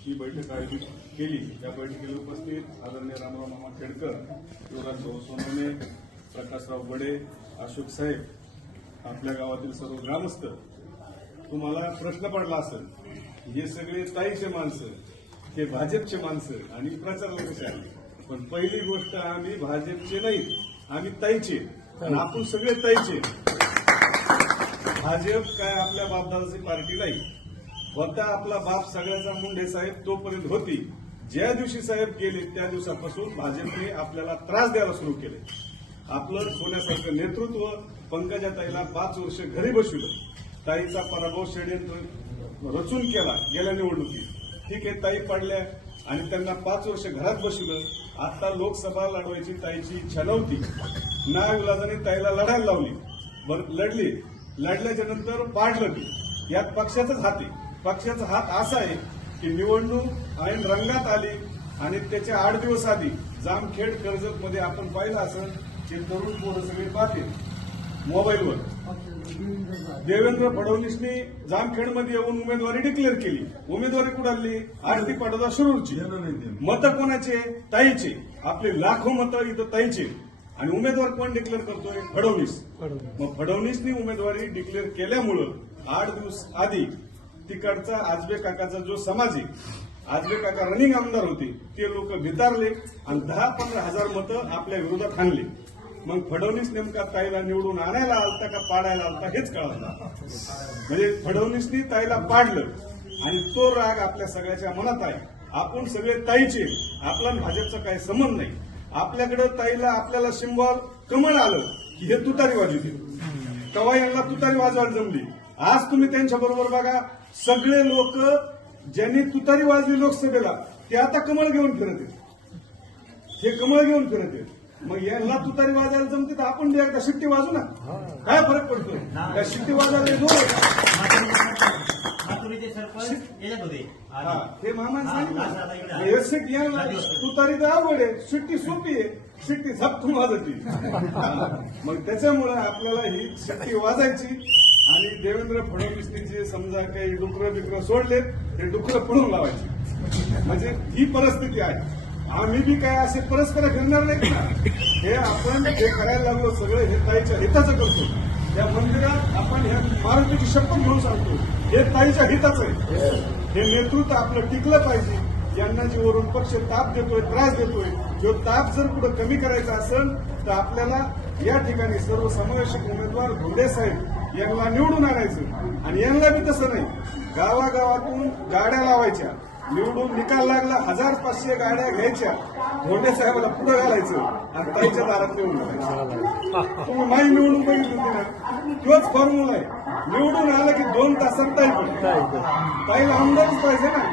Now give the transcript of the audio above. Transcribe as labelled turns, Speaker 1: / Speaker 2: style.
Speaker 1: ही बैठक आयोजित केली. या बैठकीला उपस्थित आदरणीय रामराव मामा खेडकर युवराज भाऊ सोनवणे प्रकाशराव बडे अशोक साहेब आपल्या गावातील सर्व ग्रामस्थ तुम्हाला प्रश्न पडला असेल हे सगळे ताईचे माणसं हे भाजपचे माणसं आणि प्रचारला कसे आले पण पहिली गोष्ट आम्ही भाजपचे नाही आम्ही ताईचे आणि आपण सगळे ताईचे भाजप काय आपल्या बापदादाची पार्टी नाही. होता आपला बाप सगळ्याचा मुंडे साहेब तोपर्यंत होती. ज्या दिवशी साहेब गेले त्या दिवसापासून भाजपने आपल्याला त्रास द्यायला सुरू केले. आपलं सोन्यासारखं नेतृत्व पंकजा ताईला पाच वर्ष घरी बसविलं. ताईचा पराभव षडयंत्र रचून केला गेल्या निवडणुकीत. ठीक आहे ताई पडल्या आणि त्यांना पाच वर्ष घरात बसविलं. आता लोकसभा लढवायची ताईची इच्छा नव्हती. ना विलाजाने ताईला लढायला लावली. बरं लढली. लढल्याच्या नंतर पाडलं ती. यात पक्षाचाच हाती पक्षाचा हात असा आहे की निवडणूक ऐन रंगात आली आणि त्याच्या आठ दिवस आधी जामखेड कर्जत मध्ये आपण पाहिलं असं ते तरुण पोरं सगळे पाहतील. मोबाईलवर. देवेंद्र फडणवीसनी जामखेडमध्ये येऊन उमेदवारी डिक्लेअर केली. उमेदवारी कुणाली आरती पाटोदा शिरूरची. मतं कोणाचे? ताईचे. आपले लाखो मतं इथं ताईचे. आणि उमेदवार कोण डिक्लेअर करतोय? फडणवीस. मग फडणवीसनी उमेदवारी डिक्लेअर केल्यामुळं आठ दिवस आधी तिकडचा आजबे काकाचा जो समाज आहे आजबे काका रनिंग आमदार होते ते लोक भितारले आणि दहा पंधरा हजार मतं आपल्या विरोधात आणले. मग फडणवीस नेमका ताईला निवडून आणायला आलता का पाडायला आलता हेच कळलं म्हणजे फडणवीसनी ताईला पाडलं आणि तो राग आपल्या सगळ्याच्या मनात आहे. आपण सगळे ताईचे आपला भाजपचा काही संबंध नाही. आपल्याकडे ताईला आपल्याला शिंबॉल कमळ आलं की हे तुतारी वाजवते तेव्हा यांना तुतारी वाजवायला जमली? आज तुम्ही त्यांच्या बरोबर बघा सगळे लोक ज्यांनी तुतारी वाजली लोकसभेला ते आता कमळ घेऊन फिरत आहेत. हे कमळ घेऊन फिरत आहेत. मग यांना तुतारी वाजायला जमते तर आपण एकदा शिट्टी वाजू ना. काय फरक पडतो त्या शिट्टी वाजायला जोर हा, हे मामाने सांगितलं. यांना तुतारी तर आवड आहे शिट्टी सोपी आहे. शिट्टी झपकून वाजती मग त्याच्यामुळे आपल्याला ही शिट्टी वाजायची. आणि देवेंद्र फडणवीसनी जे समजा काही डुकरं बिकरं सोडलेत ते डुकरं पळून लावायचे. म्हणजे ही परिस्थिती आहे. आम्ही बी काय असे परस्पर फिरणार नाही ना हे आपण जे करायला लागलो सगळं हे ताईच्या हिताचं करतो. त्या मंदिरात आपण ह्या मारुतीची शपथ घेऊन सांगतो. हे ताईच्या हिताचं आहे. हे नेतृत्व आपलं टिकलं पाहिजे. यांना जे वरून पक्ष ताप देतोय त्रास देतोय जो ताप जर पुढे कमी करायचा असेल तर आपल्याला या ठिकाणी सर्वसमावेशक उमेदवार घोडे साहेब यांना निवडून आणायचं. आणि यांना बी तसं नाही. गावागावातून गाड्या लावायच्या. निवडून निकाल लागला हजार पाचशे गाड्या घ्यायच्या. धोंडे साहेबाला पुढे घालायचं. आणि ताईच्या दारात निवडून घालायचं तुम्ही नाही निवडून बघितली ना. तोच फॉर्म्युला आहे. निवडून आलं की दोन तासात ताई पण. ताईला आमदारच पाहिजे ना.